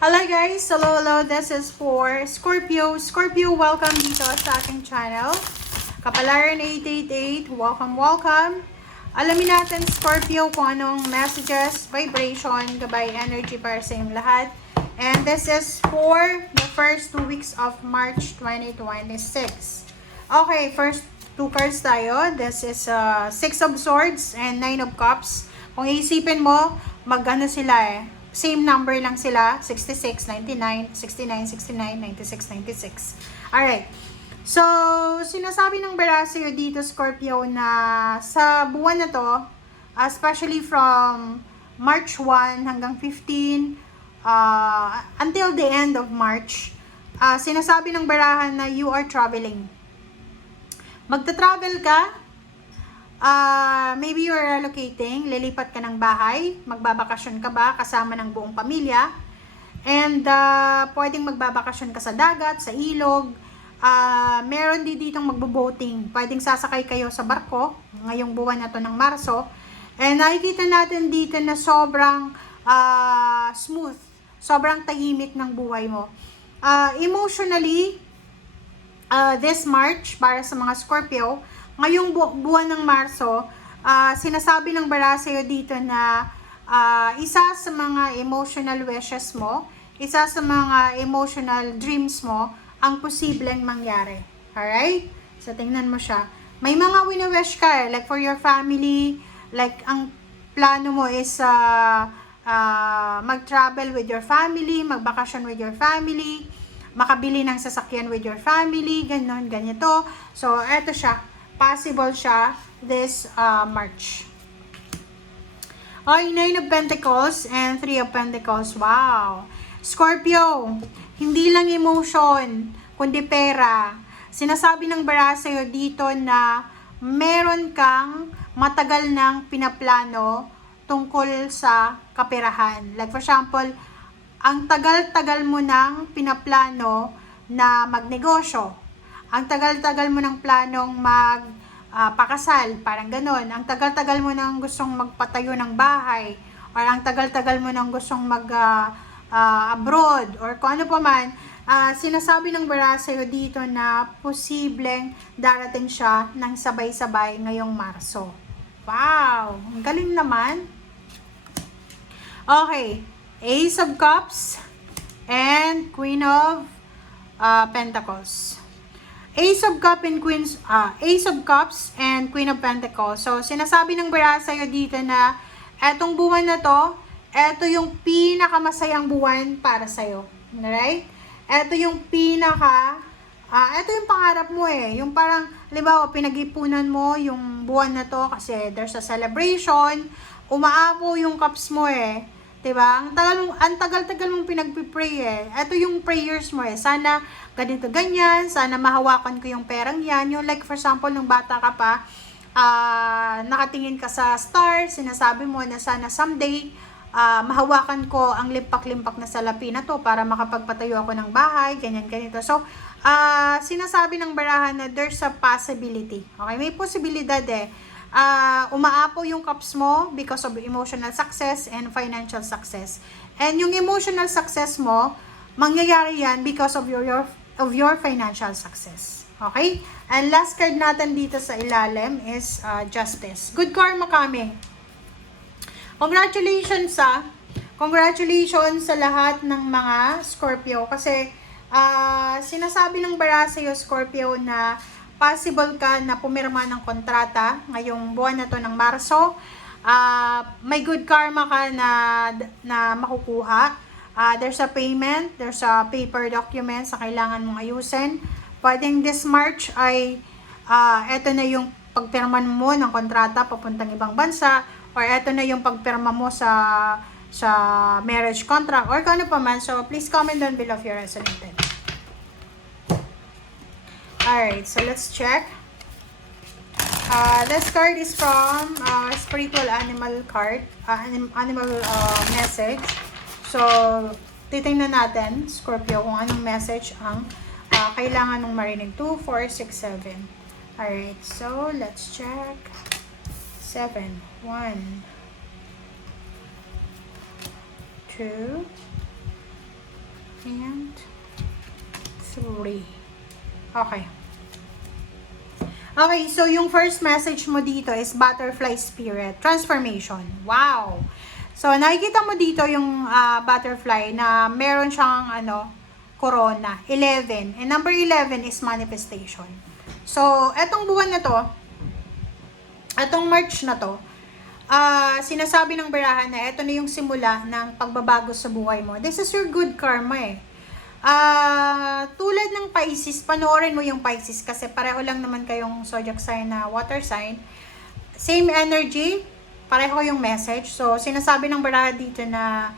Hello guys! Hello! This is for Scorpio. Scorpio, welcome dito sa aking channel. Kapalaran 888, welcome! Alamin natin Scorpio kung anong messages, vibration, gabay, energy para sa inyong lahat. And this is for the first 2 weeks of March 2026. Okay, first 2 cards tayo. This is 6 of Swords and 9 of Cups. Kung iisipin mo, mag-ano sila same number lang sila, 66, 99, 69, 69, 96, 96. Alright. So, sinasabi ng Barasio dito, Scorpio, na sa buwan na to, especially from March 1 hanggang 15, until the end of March, sinasabi ng barahan na you are traveling. Magta-travel ka, maybe you're relocating, lilipat ka ng bahay, magbabakasyon ka ba kasama ng buong pamilya, and pwedeng magbabakasyon ka sa dagat, sa ilog, meron din ditong magbo-boating, pwedeng sasakay kayo sa barko, ngayong buwan na to ng Marso, and nakikita natin dito na sobrang smooth, sobrang tahimik ng buhay mo. Emotionally, this March, para sa mga Scorpio, ngayong buwan ng Marso, sinasabi ng Barasio dito na isa sa mga emotional wishes mo, isa sa mga emotional dreams mo, ang posibleng mangyari. Alright? So, tingnan mo siya. May mga wini-wish ka, like for your family, like ang plano mo is mag-travel with your family, magbakasyon with your family, makabili ng sasakyan with your family, ganon, ganito. So, eto siya. Possible siya this March. Okay, 9 of Pentacles and 3 of Pentacles. Wow! Scorpio, hindi lang emotion, kundi pera. Sinasabi ng Barasio dito na meron kang matagal nang pinaplano tungkol sa kaperahan. Like for example, ang tagal-tagal mo nang pinaplano na magnegosyo. Ang tagal-tagal mo ng planong pakasal, parang ganon. Ang tagal-tagal mo nang gustong magpatayo ng bahay, or ang tagal-tagal mo nang gustong abroad, or kung ano pa man, sinasabi ng Barasio dito na posibleng darating siya ng sabay-sabay ngayong Marso. Wow! Ang galing naman. Okay. Ace of Cups and Queen of Pentacles. Ace of Cups and Queen of Pentacles. So, sinasabi ng Barasio dito na etong buwan na to, eto yung pinakamasayang buwan para sa'yo. Alright? Eto yung eto yung pangarap mo Yung parang, halimbawa, pinag-ipunan mo yung buwan na to kasi there's a celebration, umaapo yung cups mo Diba? Ang tagal-tagal mong pinagpipray Ito yung prayers mo Sana ganito ganyan, sana mahawakan ko yung perang yan. Yung like for example, nung bata ka pa, nakatingin ka sa stars, sinasabi mo na sana someday, mahawakan ko ang limpak-limpak na salapi na to para makapagpatayo ako ng bahay, ganyan-ganito. So, sinasabi ng barahan na there's a possibility. Okay? May posibilidad umaapo yung cups mo because of emotional success and financial success. And yung emotional success mo, mangyayari yan because of your financial success. Okay? And last card natin dito sa ilalim is Justice. Good karma coming. Congratulations Congratulations sa lahat ng mga Scorpio kasi sinasabi ng Barasio Scorpio na possible ka na pumirma ng kontrata ngayong buwan na to ng Marso. May good karma ka na makukuha. There's a payment, there's a paper documents na kailangan mong ayusin. Pwedeng this March ay eto na yung pagpirma mo ng kontrata papuntang ibang bansa, or eto na yung pagpirma mo sa marriage contract, or kung ano pa man. So, please comment down below if you're resonated. Alright, so let's check. This card is from Spiritual Animal card, animal message. So, titingnan natin, Scorpio, kung anong message ang kailangan mong marinig. 2, 4, 6, 7. Alright, so let's check. 7, 1, 2, and 3. Okay. Okay, so yung first message mo dito is butterfly spirit, transformation. Wow! So, nakikita mo dito yung butterfly na meron siyang corona, 11. And number 11 is manifestation. So, etong buwan na to, etong March na to, sinasabi ng barahan na ito na yung simula ng pagbabago sa buhay mo. This is your good karma eh. Tulad ng Pisces, panoorin mo yung Pisces kasi pareho lang naman kayong zodiac sign na water sign. Same energy, pareho yung message. So, sinasabi ng baraha dito na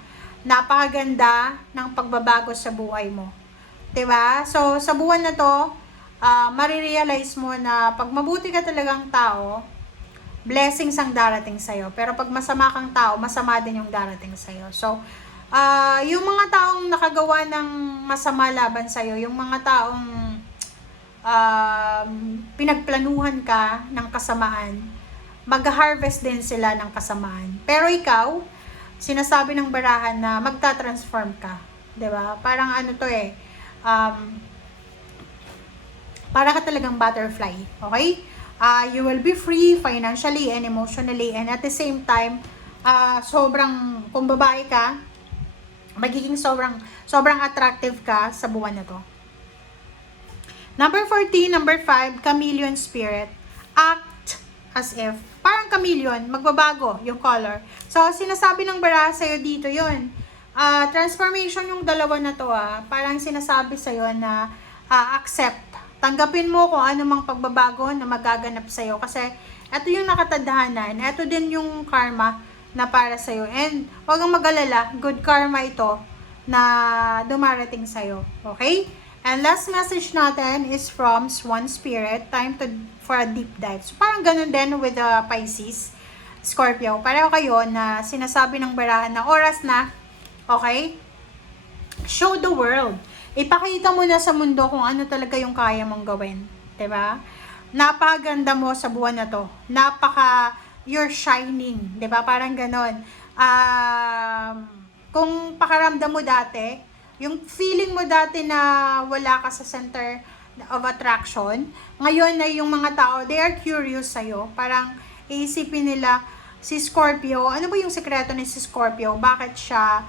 napakaganda ng pagbabago sa buhay mo. 'Di ba? So, sa buwan na to, marirealize mo na pag mabuti ka talagang tao, blessings ang darating sa'yo. Pero pag masama kang tao, masama din yung darating sa'yo. So, yung mga taong nakagawa ng masama laban sa'yo, yung mga taong pinagplanuhan ka ng kasamaan, mag-harvest din sila ng kasamaan. Pero ikaw, sinasabi ng barahan na magta-transform ka. 'Di ba? Parang ano to eh, para ka talagang butterfly. Okay? You will be free financially and emotionally, and at the same time, kung babae ka, magiging sobrang attractive ka sa buwan na to. Number 14, number 5, chameleon spirit. Act as if, parang chameleon, magbabago yung color. So, sinasabi ng baraha sa'yo dito yun. Transformation yung dalawa na to parang sinasabi sa'yo na accept. Tanggapin mo kung ano mang pagbabago na magaganap sa'yo. Kasi, ito yung nakatadhanan. Ito din yung karma na para sa'yo. And, huwag kang mag-alala, good karma ito na dumarating sa'yo. Okay? And last message natin is from Swan Spirit. Time for a deep dive. So, parang ganun din with the Pisces, Scorpio. Pareho kayo na sinasabi ng barahan na oras na, okay? Show the world. Ipakita mo na sa mundo kung ano talaga yung kaya mong gawin. Diba? Napakaganda mo sa buwan na to. You're shining, 'di ba? Parang gano'n. Kung pakaramdam mo dati, yung feeling mo dati na wala ka sa center of attraction, ngayon na yung mga tao, they are curious sa'yo. Parang iisipin nila, si Scorpio, ano ba yung sekreto ni si Scorpio? Bakit siya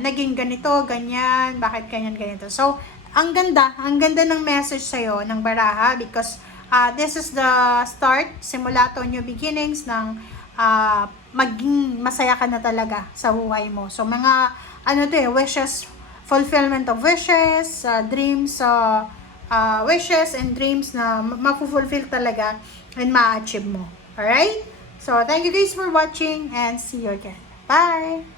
naging ganito, ganyan, bakit ganyan, ganito? So, ang ganda ng message sa'yo ng baraha because this is the start, simula to new beginnings ng maging masaya ka na talaga sa buhay mo. So, mga wishes, fulfillment of wishes, dreams, wishes and dreams na mapufulfill talaga and ma-achieve mo. Alright? So, thank you guys for watching and see you again. Bye!